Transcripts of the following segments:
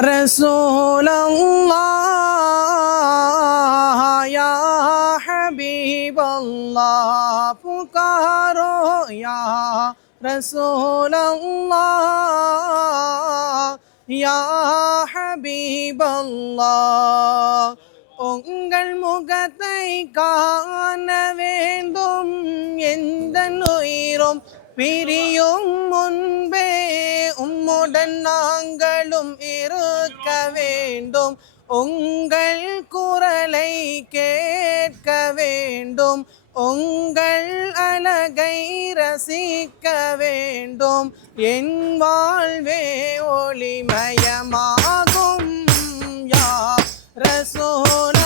رسول اللہ یا حبیب اللہ پکارو یا رسول اللہ یا حبیب اللہ உங்கள் முகத்தை காண வேண்டும் எந்த உயிரும் பிரியும் முன்பே உம்முடன் நாங்களும் இருக்க வேண்டும் உங்கள் குரலை கேட்க வேண்டும் உங்கள் அழகை ரசிக்க வேண்டும் என் வாழ்வே ஒளிமயமாகும் யா ரசூல்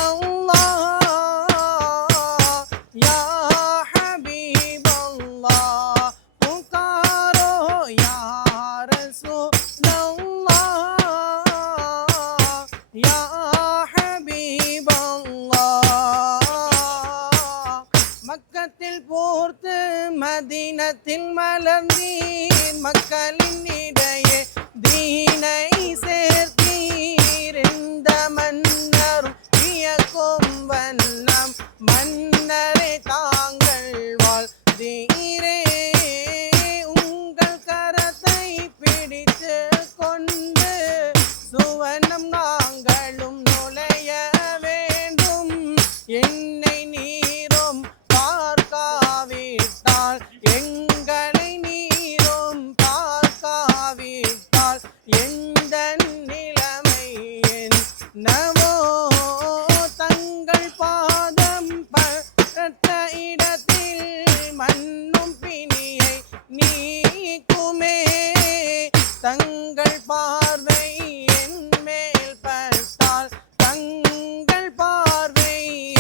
போர்த்து மதீனத்தில் மலர்ந்தீர் மக்களின் இடையே தீனை சேர்த்தீர் இந்த மன்னரும் வியக்கும் வண்ணம் மன்னரே தாங்கள் வாழ்ந்தீரே உங்கள் கரத்தை பிடித்து கொண்டு சுவனம் நாங்களும் நுழைய வேண்டும் என்னை நீரும் பார்க்காவிட்டால் எங்களை நீரும் பார்க்காவிட்டால் எந்த நிலைமை என்னவோ தங்கள் பாதம் பட்ட இடத்தில் மண்ணும் பிணியை நீக்குமே தங்கள் பார்வை என் மேல் பட்டால் தங்கள் பார்வை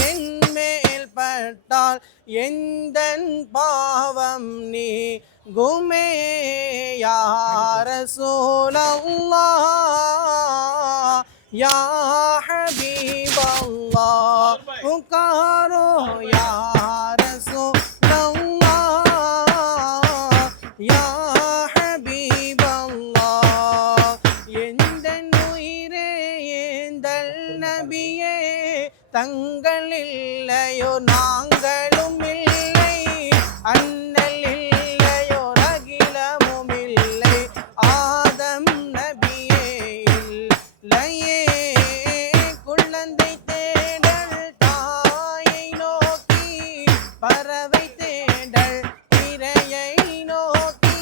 என் மேல் பட்டால் எந்தன் பாவம் நீங்குமே யா ரசூலல்லாஹ் யா ஹபீபல்லாஹ் புகாரோ யா ரசூலல்லாஹ் யா ஹபீபல்லாஹ் எந்தன் உயிரே எந்தல் நபியே தங்கள் இல்லையோ நாங்களும் இல்லை அண்ணல் இல்லையோ அகிலமும் இல்லை ஆதம் நபியே இல்லையே குழந்தை தேடல் தாயை நோக்கி பறவை தேடல் இரையை நோக்கி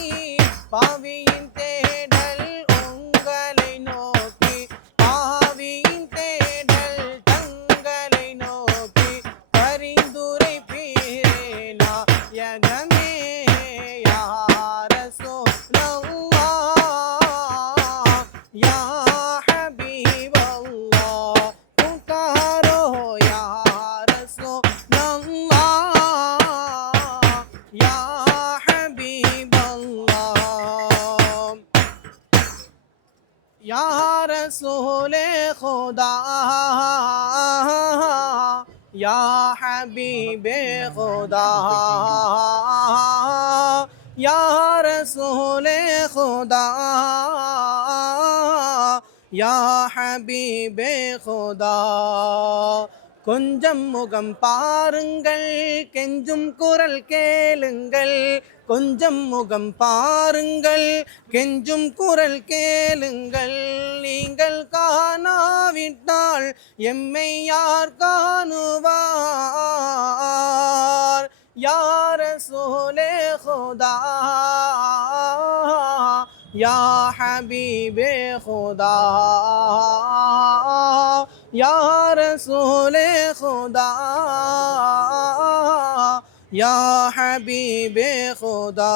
பாவியின் தேடல் உங்களை நோக்கி பாவியின் தேடல் தங்களை நோக்கி பரிந்துரை பீரேனா யகமே யா ரசூலல்லாஹ் யா ஹபீபல்லாஹ் புகாரோ யா ரசூலல்லாஹ் யா ஹபீபல்லாஹ் या रसूल खुदा या हबीब खुदा या रसूल खुदा या हबीब खुदा கொஞ்சம் முகம் பாருங்கள் கெஞ்சும் குரல் கேளுங்கள் கொஞ்சம் முகம் பாருங்கள் கெஞ்சும் குரல் கேளுங்கள் நீங்கள் காணாவிட்டால் எம்மை யார் காணுவார் யா ரசூலே खुदा या हबीबे खुदा या रसूले खुदा या हबीबे खुदा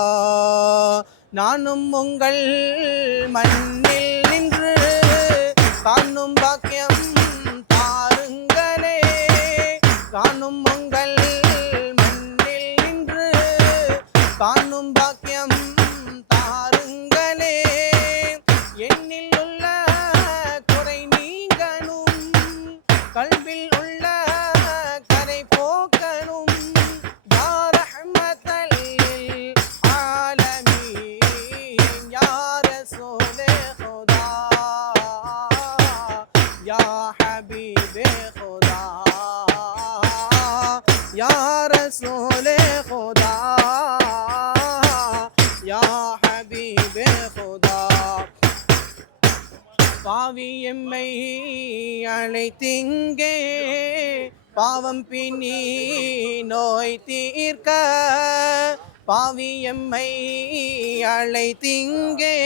நானும் உங்கள் மண்ணில் நின்று காணும் பாக்கியம் தாருங்களே காணும் உங்கள் மண்ணில் நின்று காணும் பாக்கியம் தாருங்களே என்னில் உள்ள குறை நீங்கணும் கல்வில் உள்ள கரை போக்கணும் யா ரஹ்மத்தல் லில் ஆலமீன் யா ரசூலே या हबीबे खुदा या रसूले खुदा या हबीबे खुदा பாவி எம்மை அழைத்திங்கே பாவம் பின்னி நோய் தீர்க்க பாவி எம்மை அழைத்திங்கே